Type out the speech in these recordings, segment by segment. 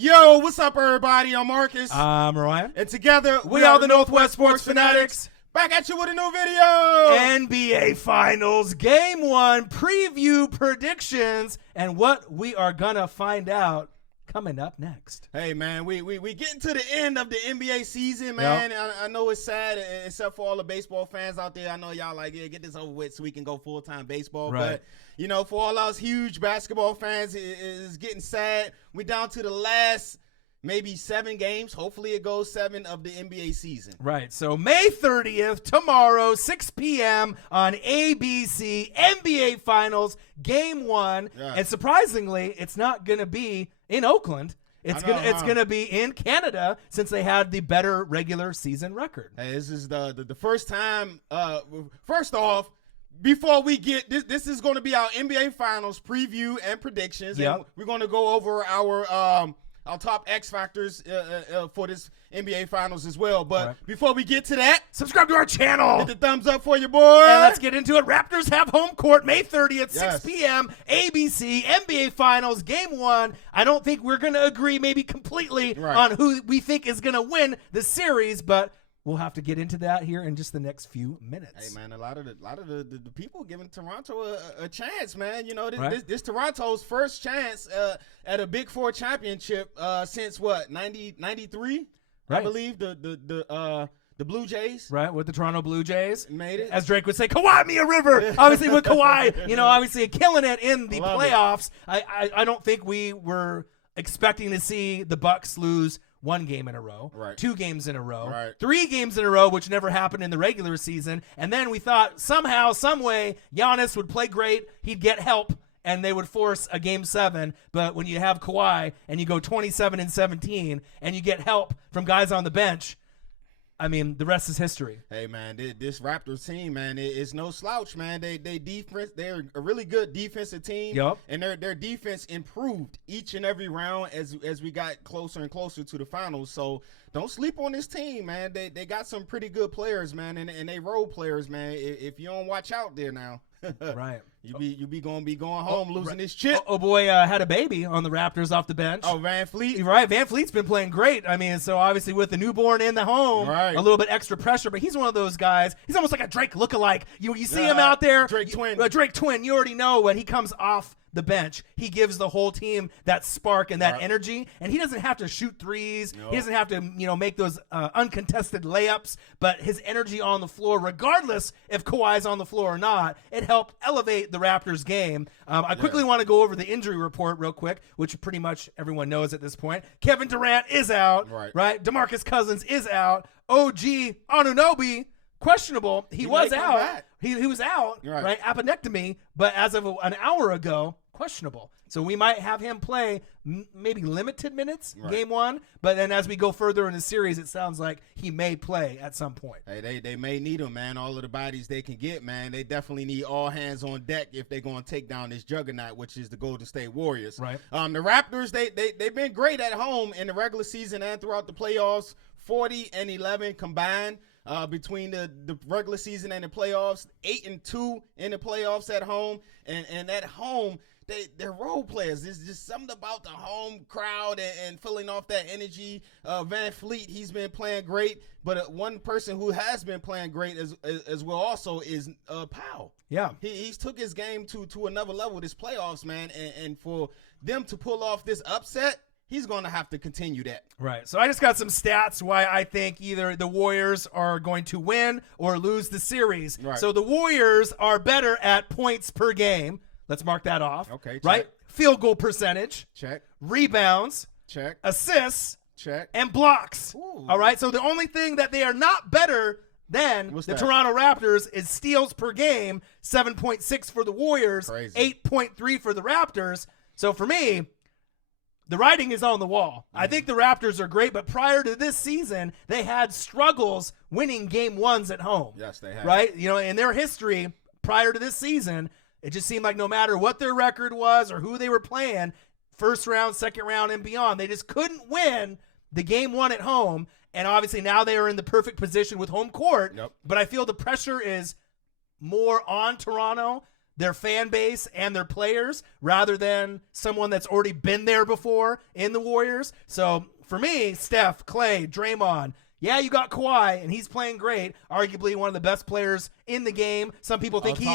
Yo, what's up, everybody? I'm Marcus. I'm Ryan. And together, We are the Northwest Sports Fanatics. Back at you with a new video. NBA Finals Game 1 preview predictions and what we are going to find out coming up next. Hey, man, we getting to the end of the NBA season, man. Yep. I know it's sad, except for all the baseball fans out there. I know y'all like, yeah, get this over with so we can go full-time baseball. Right. But, you know, for all us huge basketball fans, it's getting sad. We're down to the last maybe 7 games. Hopefully it goes 7 of the NBA season. Right. So May 30th, tomorrow, 6 p.m. on ABC, NBA Finals Game 1. Yeah. And surprisingly, it's not going to be in Oakland. It's gonna be in Canada since they had the better regular season record. Hey, this is the first time. First off, before we get this is going to be our NBA Finals preview and predictions. Yep. And we're going to go over our top X factors for this NBA Finals as well. But before we get to that, subscribe to our channel. Hit the thumbs up for you, boy. And let's get into it. Raptors have home court May 30th, 6 p.m. ABC, NBA Finals, Game 1. I don't think we're going to agree maybe completely on who we think is going to win the series, but we'll have to get into that here in just the next few minutes. Hey, man, a lot of the people giving Toronto a chance, man. You know, this Toronto's first chance at a Big Four championship since what, 93? I believe the Blue Jays. Right, with the Toronto Blue Jays. Made it. As Drake would say, Kawhi me a river. Obviously with Kawhi, obviously killing it in the playoffs. I don't think we were expecting to see the Bucks lose 1 game in a row, 2 games in a row, 3 games in a row, which never happened in the regular season. And then we thought somehow, some way, Giannis would play great, he'd get help, and they would force a Game 7. But when you have Kawhi and you go 27-17 and you get help from guys on the bench, I mean, the rest is history. Hey, man, this Raptors team, man, it's no slouch, man. They're a really good defensive team. Yep. And their defense improved each and every round as we got closer and closer to the finals. So don't sleep on this team, man. They got some pretty good players, man, and they role players, man. If you don't watch out there now. Right. You be going home losing this chip. Oh boy, had a baby on the Raptors off the bench. Oh, Van Fleet. Right, Van Fleet's been playing great. I mean, so obviously with the newborn in the home, a little bit extra pressure, but he's one of those guys. He's almost like a Drake lookalike. You see him out there. Drake twin. Drake twin. You already know when he comes off the bench, he gives the whole team that spark and that energy, and he doesn't have to shoot threes. He doesn't have to, make those uncontested layups, but his energy on the floor, regardless if Kawhi's on the floor or not, it helped elevate the Raptors game. I quickly want to go over the injury report real quick, which pretty much everyone knows at this point. Kevin Durant is out, right? DeMarcus Cousins is out. OG Anunoby, questionable. He was out. He was out, right? Appendectomy, but as of an hour ago, questionable. So we might have him play maybe limited minutes, Game 1, but then as we go further in the series, it sounds like he may play at some point. Hey, they may need him, man. All of the bodies they can get, man. They definitely need all hands on deck if they're going to take down this juggernaut, which is the Golden State Warriors. Right. The Raptors, they've bbeen great at home in the regular season and throughout the playoffs, 40-11 combined. Between the regular season and the playoffs, 8-2 in the playoffs at home, and at home they're role players. There's just something about the home crowd and filling off that energy. Van Fleet, he's been playing great, but one person who has been playing great as well also is Powell. Yeah, he's took his game to another level this playoffs, man, and for them to pull off this upset, he's going to have to continue that. Right. So I just got some stats why I think either the Warriors are going to win or lose the series. Right. So the Warriors are better at points per game. Let's mark that off. Okay. Check. Right. Field goal percentage. Check. Rebounds. Check. Assists. Check. And blocks. Ooh. All right. So the only thing that they are not better than Toronto Raptors is steals per game. 7.6 for the Warriors. Crazy. 8.3 for the Raptors. So for me, the writing is on the wall. I think the Raptors are great, but prior to this season, they had struggles winning Game 1s at home. Yes, they have. Right? In their history, prior to this season, it just seemed like no matter what their record was or who they were playing, first round, second round, and beyond, they just couldn't win the Game 1 at home. And obviously now they are in the perfect position with home court. Yep. But I feel the pressure is more on Toronto their fan base and their players rather than someone that's already been there before in the Warriors. So for me, Steph, Clay, Draymond, yeah, you got Kawhi, and he's playing great. Arguably one of the best players in the game. Some people think he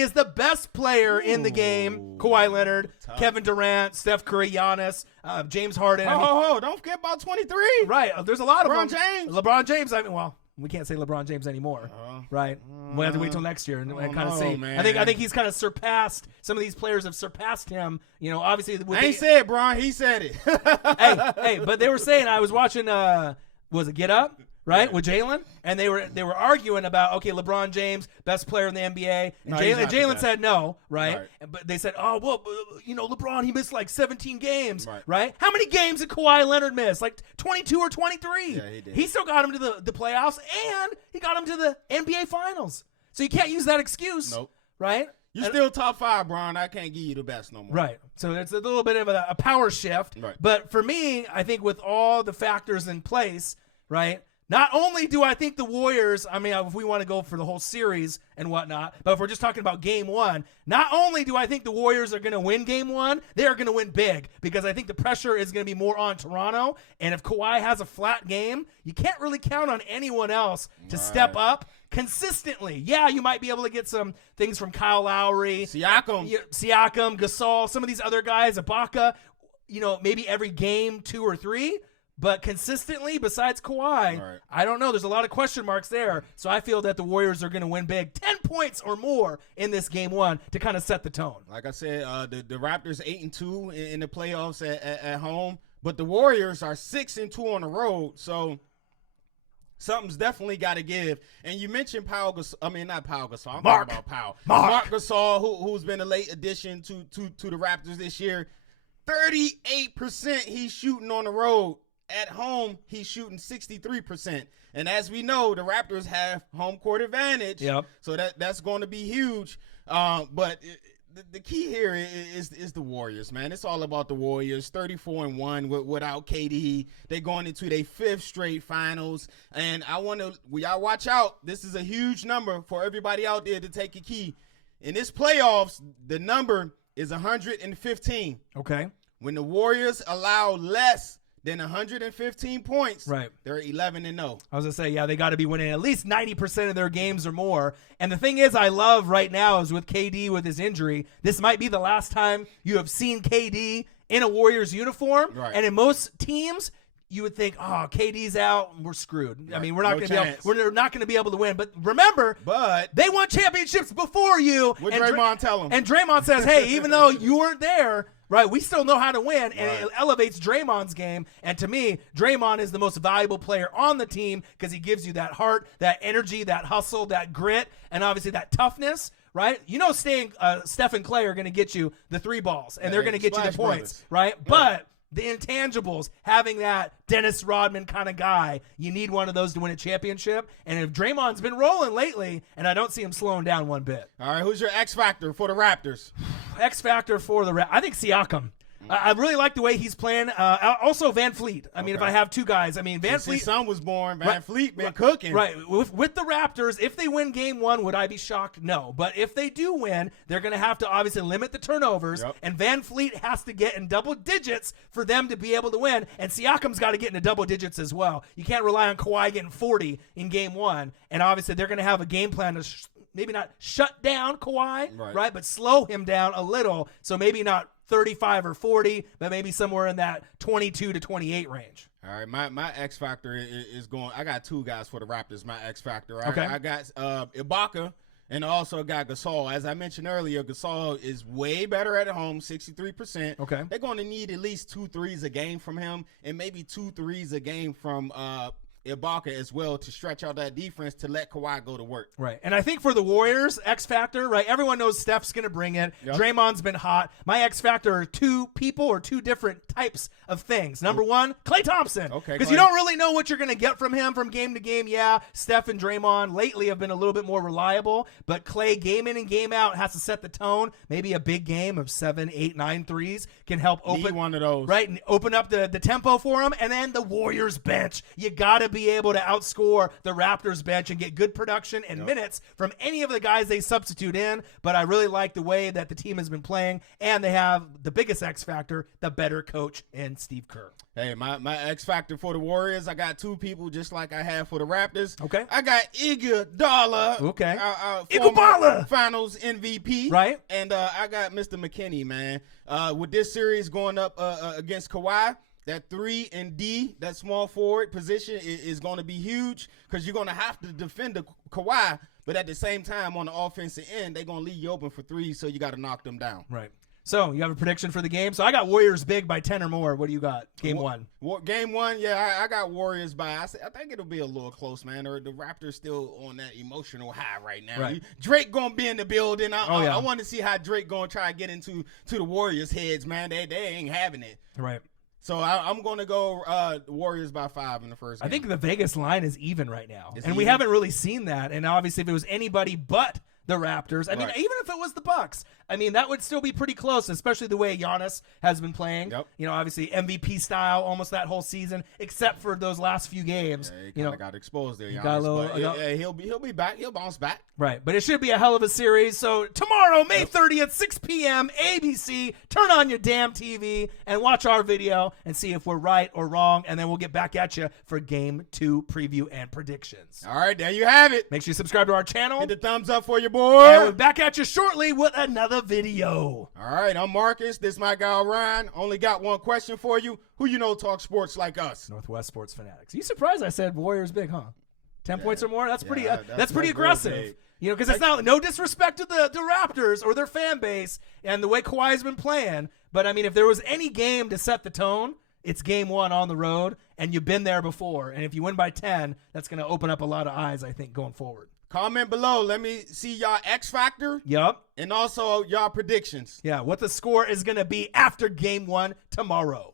is the best player in the game. Kawhi Leonard, Kevin Durant, Steph Curry, Giannis, James Harden. Don't forget about 23. Right, there's a lot of them. LeBron James. Well, we can't say LeBron James anymore, right? We'll have to wait till next year and kind of see. Man. I think he's kind of surpassed. Some of these players have surpassed him. Obviously. I ain't said, Bron. He said it. hey, but they were saying, I was watching. Was it Get Up? Right, with Jalen, and they were arguing about, okay, LeBron James, best player in the NBA, and Jalen said no, right? But they said, oh well, LeBron, he missed like 17 games, right? How many games did Kawhi Leonard miss? Like 22 or 23. Yeah, he did. He still got him to the playoffs, and he got him to the NBA Finals. So you can't use that excuse, nope. Right? You're still top 5, Bron. I can't give you the best no more. Right. So it's a little bit of a power shift. Right. But for me, I think with all the factors in place, right? Not only do I think the Warriors, if we want to go for the whole series and whatnot, but if we're just talking about game one, not only do I think the Warriors are going to win game one, they are going to win big because I think the pressure is going to be more on Toronto. And if Kawhi has a flat game, you can't really count on anyone else to step up consistently. Yeah, you might be able to get some things from Kyle Lowry, Siakam, Gasol, some of these other guys, Ibaka, maybe every game 2 or 3. But consistently, besides Kawhi, I don't know. There's a lot of question marks there. So I feel that the Warriors are going to win big, 10 points or more in this game one to kind of set the tone. Like I said, the Raptors 8-2 in the playoffs at home, but the Warriors are 6-2 on the road. So something's definitely got to give. And you mentioned Pau Gasol. Not Pau Gasol. I'm talking about Pau. Marc Gasol, who's been a late addition to the Raptors this year. 38% he's shooting on the road. At home, he's shooting 63%. And as we know, the Raptors have home court advantage. Yep. So that's going to be huge. But the key here is the Warriors, man. It's all about the Warriors. 34-1 without KD. They're going into their 5th straight finals. And y'all watch out. This is a huge number for everybody out there to take a key. In this playoffs, the number is 115. Okay. When the Warriors allow less than 115 points, they're 11-0. I was going to say, yeah, they got to be winning at least 90% of their games or more. And the thing is, I love right now is with KD with his injury, this might be the last time you have seen KD in a Warriors uniform. Right. And in most teams, you would think, oh, KD's out, we're screwed. Right. We're not going to be able to win. But remember, they won championships before you. What Draymond tell him? And Draymond says, hey, even though you weren't there, right, we still know how to win, and it elevates Draymond's game. And to me, Draymond is the most valuable player on the team because he gives you that heart, that energy, that hustle, that grit, and obviously that toughness. Right? Steph and Clay are going to get you the 3 balls, and they're going to get you the points. Right? Yeah. But the intangibles, having that Dennis Rodman kind of guy, you need one of those to win a championship. And if Draymond's been rolling lately, and I don't see him slowing down one bit. All right, who's your X factor for the Raptors? X factor for the Raptors, I think Siakam. I really like the way he's playing. Also, Van Fleet. If I have 2 guys, Van Fleet. His son was born. Van Fleet been cooking. Right. With the Raptors, if they win game 1, would I be shocked? No. But if they do win, they're going to have to obviously limit the turnovers. Yep. And Van Fleet has to get in double digits for them to be able to win. And Siakam's got to get into double digits as well. You can't rely on Kawhi getting 40 in game 1. And obviously, they're going to have a game plan to maybe not shut down Kawhi, right? But slow him down a little. So maybe not 35 or 40, but maybe somewhere in that 22 to 28 range. All right, my X factor is going. I got 2 guys for the Raptors. My X factor. Okay. I got Ibaka and also got Gasol. As I mentioned earlier, Gasol is way better at home, 63%. Okay. They're going to need at least 2 threes a game from him, and maybe 2 threes a game from Ibaka as well to stretch out that defense to let Kawhi go to work. Right. And I think for the Warriors, X Factor, right, everyone knows Steph's going to bring it. Yep. Draymond's been hot. My X Factor are 2 people or 2 different types of things. Number 1, Klay Thompson. Okay. Because you don't really know what you're going to get from him from game to game. Yeah, Steph and Draymond lately have been a little bit more reliable, but Klay game in and game out has to set the tone. Maybe a big game of 7, 8, 9 threes can help open one of those. Right, and open up the tempo for him. And then the Warriors bench. You got to be able to outscore the Raptors bench and get good production and minutes from any of the guys they substitute in. But I really like the way that the team has been playing, and they have the biggest X factor, the better coach in Steve Kerr. Hey, my X factor for the Warriors, I got two people just like I have for the Raptors. Okay. I got Iguodala. Okay. Former Finals MVP. Right. And I got Mr. McKinney, man. With this series going up against Kawhi, that 3 and D, that small forward position is going to be huge because you're going to have to defend the Kawhi, but at the same time on the offensive end, they're going to leave you open for threes, so you got to knock them down. Right. So, you have a prediction for the game? So, I got Warriors big by 10 or more. What do you got? Game one. Game one, yeah, I got Warriors by. I think it'll be a little close, man. Or the Raptors still on that emotional high right now. Right. Drake going to be in the building. I yeah. want to see how Drake going to try to get into the Warriors' heads, man. They ain't having it. Right. So, I'm going to go Warriors by 5 in the first game. I think the Vegas line is even right now. And we even? haven't really seen that. And obviously, if it was anybody but the Raptors, I mean, Right. even if it was the Bucks, I mean, that would still be pretty close, especially the way Giannis has been playing. Yep. You know, obviously MVP style almost that whole season, except for those last few games. Yeah, he kind of got exposed there, Giannis, got a little- but yeah, he'll be back. He'll bounce back. Right, but it should be a hell of a series. So tomorrow, May 30th, 6 p.m., ABC, turn on your damn TV and watch our video and see if we're right or wrong, and then we'll get back at you for Game 2 preview and predictions. All right, there you have it. Make sure you subscribe to our channel. Hit the thumbs up for your boy. And we'll be back at you shortly with another video. All right, I'm Marcus. This is my guy, Ryan. Only got one question for you. Who you know talk sports like us? Northwest Sports Fanatics. You surprised I said Warriors big, huh? 10 points or more? That's pretty. That's pretty real aggressive. big. You know, because it's not no disrespect to the Raptors or their fan base and the way Kawhi's been playing. But I mean, if there was any game to set the tone, it's game one on the road, and you've been there before. And if you win by 10, that's going to open up a lot of eyes, I think, going forward. Comment below. Let me see y'all X Factor. Yup. And also y'all predictions. Yeah, what the score is going to be after game one tomorrow.